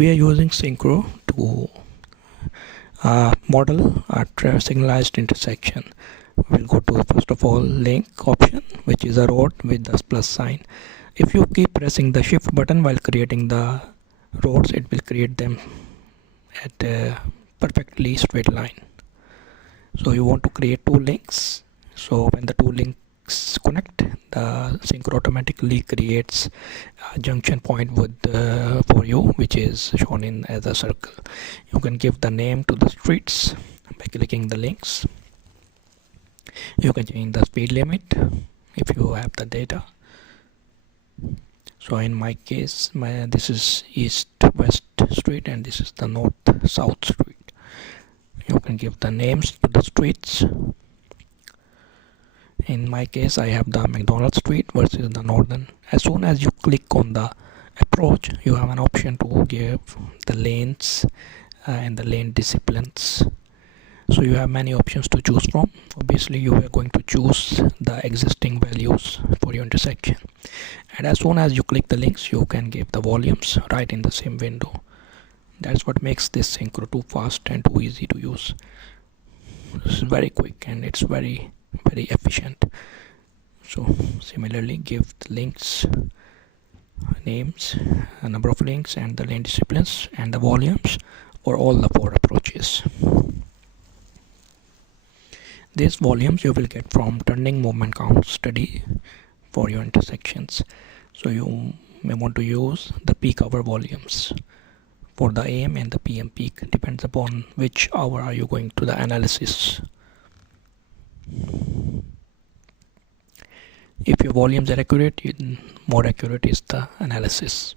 We are using Synchro to model a signalized intersection. We'll go to first of all link option, which is a road with the plus sign. If you keep pressing the shift button while creating the roads, it will create them at a perfectly straight line. So you want to create two links. So when the two links connect, the Synchro automatically creates a junction point with for you, which is shown in as a circle. You can give the name to the streets by clicking the links. You can change the speed limit if you have the data. So in my case, this is east-west street and this is the north-south street. You can give the names to the streets. In my case, I have the McDonald Street versus the Northern. As soon as you click on the approach, you have an option to give the lanes and the lane disciplines. So you have many options to choose from. Obviously, you are going to choose the existing values for your intersection. And as soon as you click the links, you can give the volumes right in the same window. That's what makes this Synchro too fast and too easy to use. This is very quick and it's very efficient. So similarly, give the links names, a number of links, and the lane disciplines and the volumes for all the four approaches. These volumes you will get from turning movement count study for your intersections. So you may want to use the peak hour volumes for the AM and the PM peak. Depends upon which hour are you going to the analysis. If your volumes are accurate, more accurate is the analysis.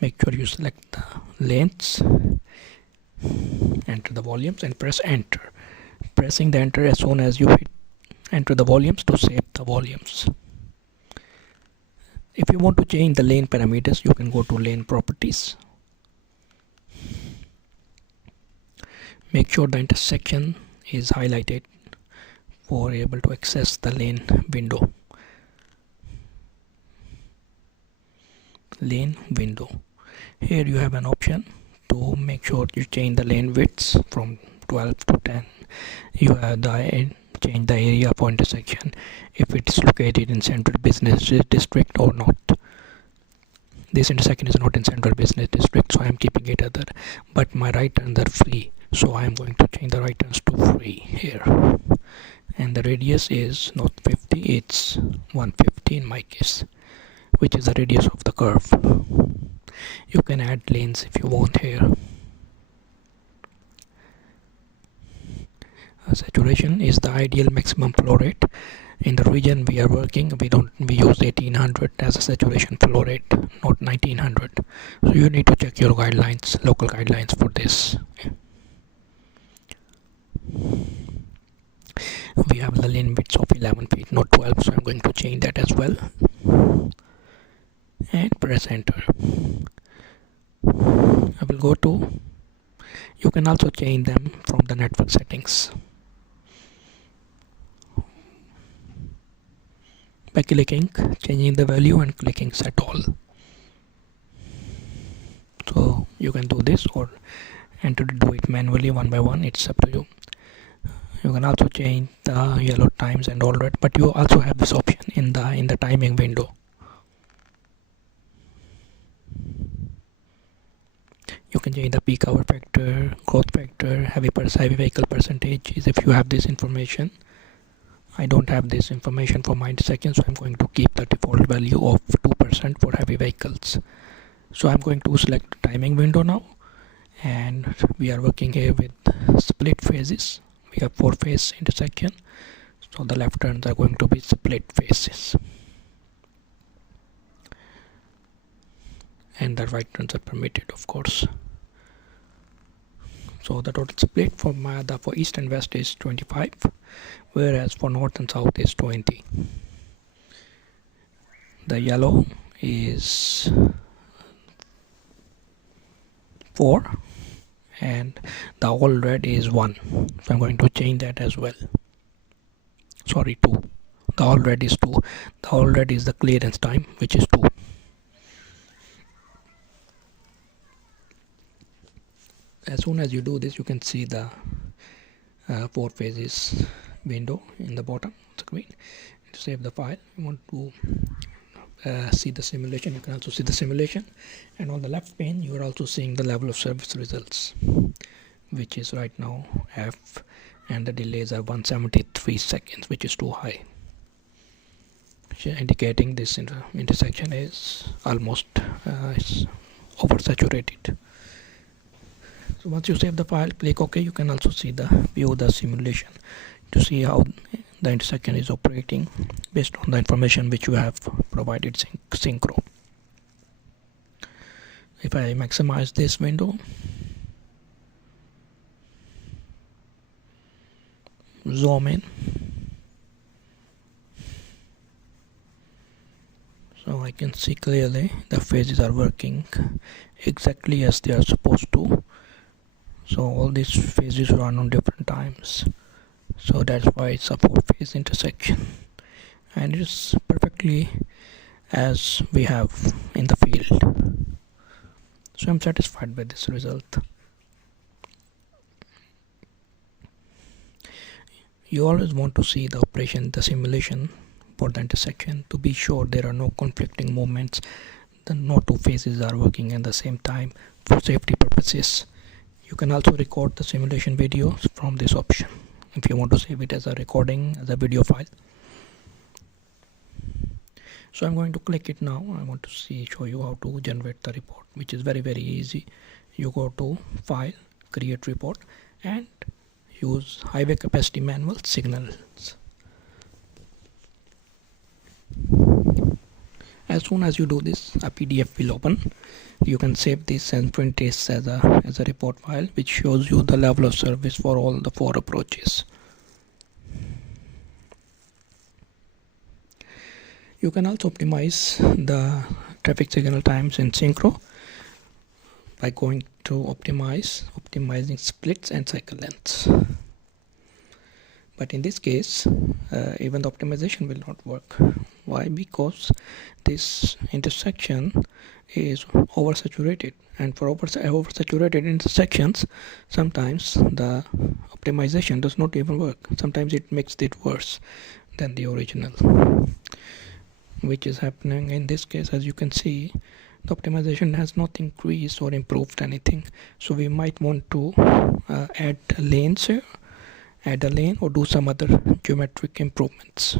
Make sure you select the lanes, enter the volumes and press enter. Pressing the enter as soon as you hit enter the volumes to save the volumes. If you want to change the lane parameters, you can go to lane properties. Make sure the intersection is highlighted for able to access the lane window. Lane window. Here you have an option to make sure you change the lane widths from 12 to 10. You have the change the area for intersection, if it is located in central business district or not. This intersection is not in central business district, so I am keeping it other, but my right turns are free, so I am going to change the right turns to free here. And the radius is not 50, it's 150 in my case, which is the radius of the curve. You can add lanes if you want here. Saturation is the ideal maximum flow rate. In the region we are working, we use 1800 as a saturation flow rate, not 1900. So you need to check your guidelines, local guidelines for this. We have the lane width of 11 feet, not 12, so I'm going to change that as well. And press enter. I will go to, you can also change them from the network settings by clicking, changing the value and clicking set all. So you can do this or enter to do it manually one by one, it's up to you. You can also change the yellow times and all that, but you also have this option in the timing window. You can change the peak hour factor, growth factor, heavy vehicle percentages if you have this information. I don't have this information for my intersection, so I'm going to keep the default value of 2% for heavy vehicles. So I'm going to select the timing window now, and we are working here with split phases. We have 4-phase intersection, so the left turns are going to be split phases, and the right turns are permitted, of course. So the total split for east and west is 25, whereas for north and south is 20. The yellow is 4 and the all red is 1, so I'm going to change that as well. Sorry, 2. The already is 2. The already is the clearance time, which is 2. As soon as you do this, you can see the 4 phases window in the bottom screen. To save the file, you want to see the simulation. You can also see the simulation, and on the left pane you are also seeing the level of service results, which is right now F, and the delays are 173 seconds, which is too high, indicating this intersection is almost oversaturated. So once you save the file, click OK. You can also see the view the simulation to see how the intersection is operating based on the information which you have provided Synchro. If I maximize this window, zoom in, so I can see clearly the phases are working exactly as they are supposed to. So all these phases run on different times, so that's why it's a 4-phase intersection, and it is perfectly as we have in the field. So I'm satisfied with this result. You always want to see the operation, the simulation for the intersection, to be sure there are no conflicting movements, no 2 phases are working at the same time for safety purposes. You can also record the simulation videos from this option if you want to save it as a recording, as a video file. So I'm going to click it now. I want to show you how to generate the report, which is very easy. You go to File, Create Report, and use Highway Capacity Manual Signals. As soon as you do this, a PDF will open. You can save this and print this as a report file, which shows you the level of service for all the 4 approaches. You can also optimize the traffic signal times in Synchro by going to optimizing splits and cycle lengths. But in this case, even the optimization will not work. Why? Because this intersection is oversaturated, and for oversaturated intersections, sometimes the optimization does not even work. Sometimes it makes it worse than the original, which is happening in this case. As you can see, the optimization has not increased or improved anything. So we might want to add lanes here, add a lane, or do some other geometric improvements.